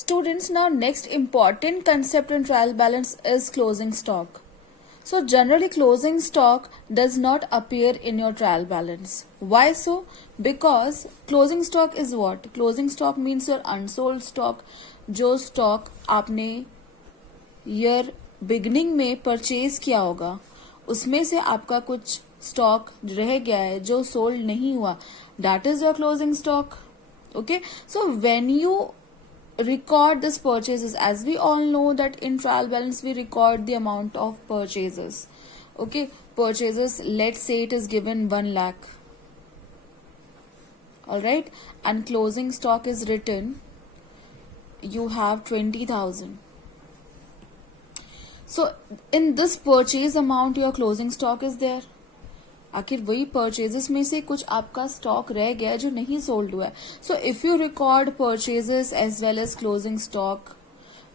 Students, now next important concept in trial balance is closing stock. So generally closing stock does not appear in your trial balance. Why so? Because closing stock is what? Closing stock means your unsold stock, जो stock आपने year beginning में purchase किया होगा, उसमें से आपका कुछ stock रह गया है जो sold नहीं हुआ, that is your closing stock. Okay, so when you record this purchases, as we all know that in trial balance we record the amount of purchases. Okay, purchases, let's say it is given 1 lakh, all right, and closing stock is written, you have 20,000. So in this purchase amount your closing stock is there. आखिर वही purchases में से कुछ आपका stock रह गया जो नहीं सोल्ड हुआ है. So if you record purchases as well as closing stock,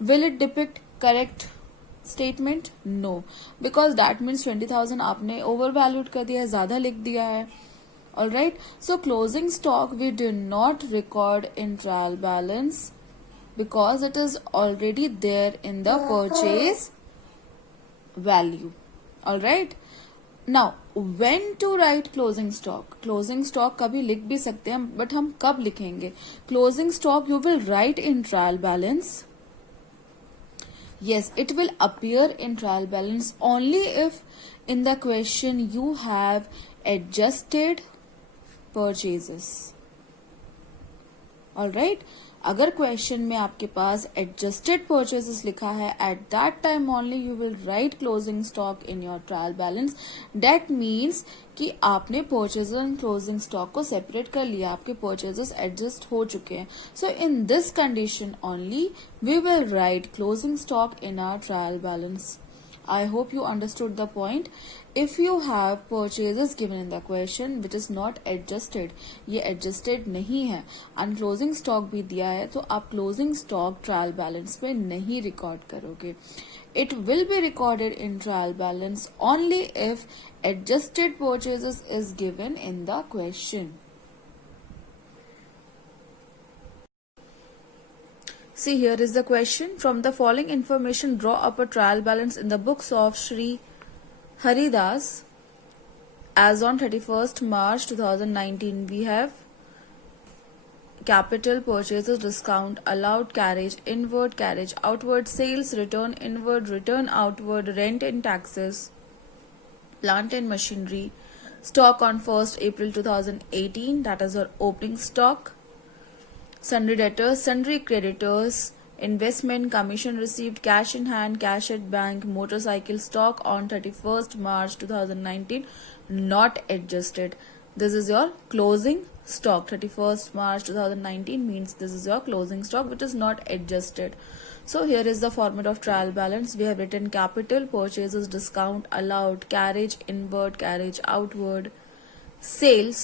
will it depict correct statement? No, because that means 20,000 आपने ओवर वैल्यूड कर दिया है, ज्यादा लिख दिया है. All right, so closing stock we do not record in trial balance because it is already there in the purchase value. All right, now when to write closing stock? Closing stock कभी लिख भी सकते हैं, but हम कब लिखेंगे? Closing stock you will write in trial balance. Yes, it will appear in trial balance only if in the question you have adjusted purchases. All right, अगर question में आपके पास एडजस्टेड परचेजेस लिखा है, at that time only you will write closing stock in your trial balance. That means कि आपने purchases and closing stock को separate कर लिया, आपके परचेजेस एडजस्ट हो चुके हैं. So in this condition only we will write closing stock in our trial balance. I hope you understood the point. If you have purchases given in the question which is not adjusted, ये adjusted नहीं है, and closing stock भी दिया है, तो आप closing stock trial balance पे नहीं record करोगे. It will be recorded in trial balance only if adjusted purchases is given in the question. See, here is the question. From the following information, draw up a trial balance in the books of Sri Haridas as on 31st March 2019. We have capital, purchases, discount, allowed carriage, inward carriage, outward sales, return inward, return outward, rent and taxes, plant and machinery, stock on 1st April 2018, that is our opening stock, sundry debtors, sundry creditors, investment, commission received, cash in hand, cash at bank, motorcycle stock on 31st March 2019, not adjusted. This is your closing stock. 31st March 2019 means this is your closing stock which is not adjusted. So here is the format of trial balance. We have written capital, purchases, discount, allowed, carriage, inward, carriage, outward, sales,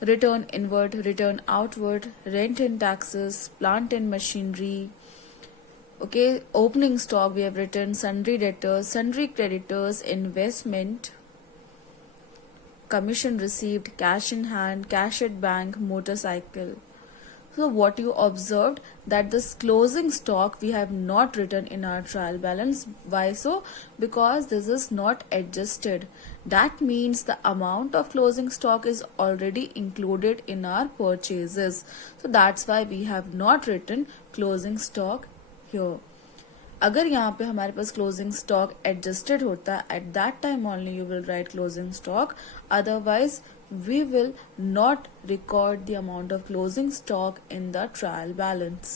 return inward, return outward, rent and taxes, plant and machinery. Okay, opening stock we have written sundry debtors, sundry creditors, investment, commission received, cash in hand, cash at bank, motorcycle. So what you observed that this closing stock we have not written in our trial balance. Why so? Because this is not adjusted. That means the amount of closing stock is already included in our purchases. So that's why we have not written closing stock here. अगर यहाँ पे हमारे पास closing stock adjusted होता है, at that time only you will write closing stock. Otherwise we will not record the amount of closing stock in the trial balance.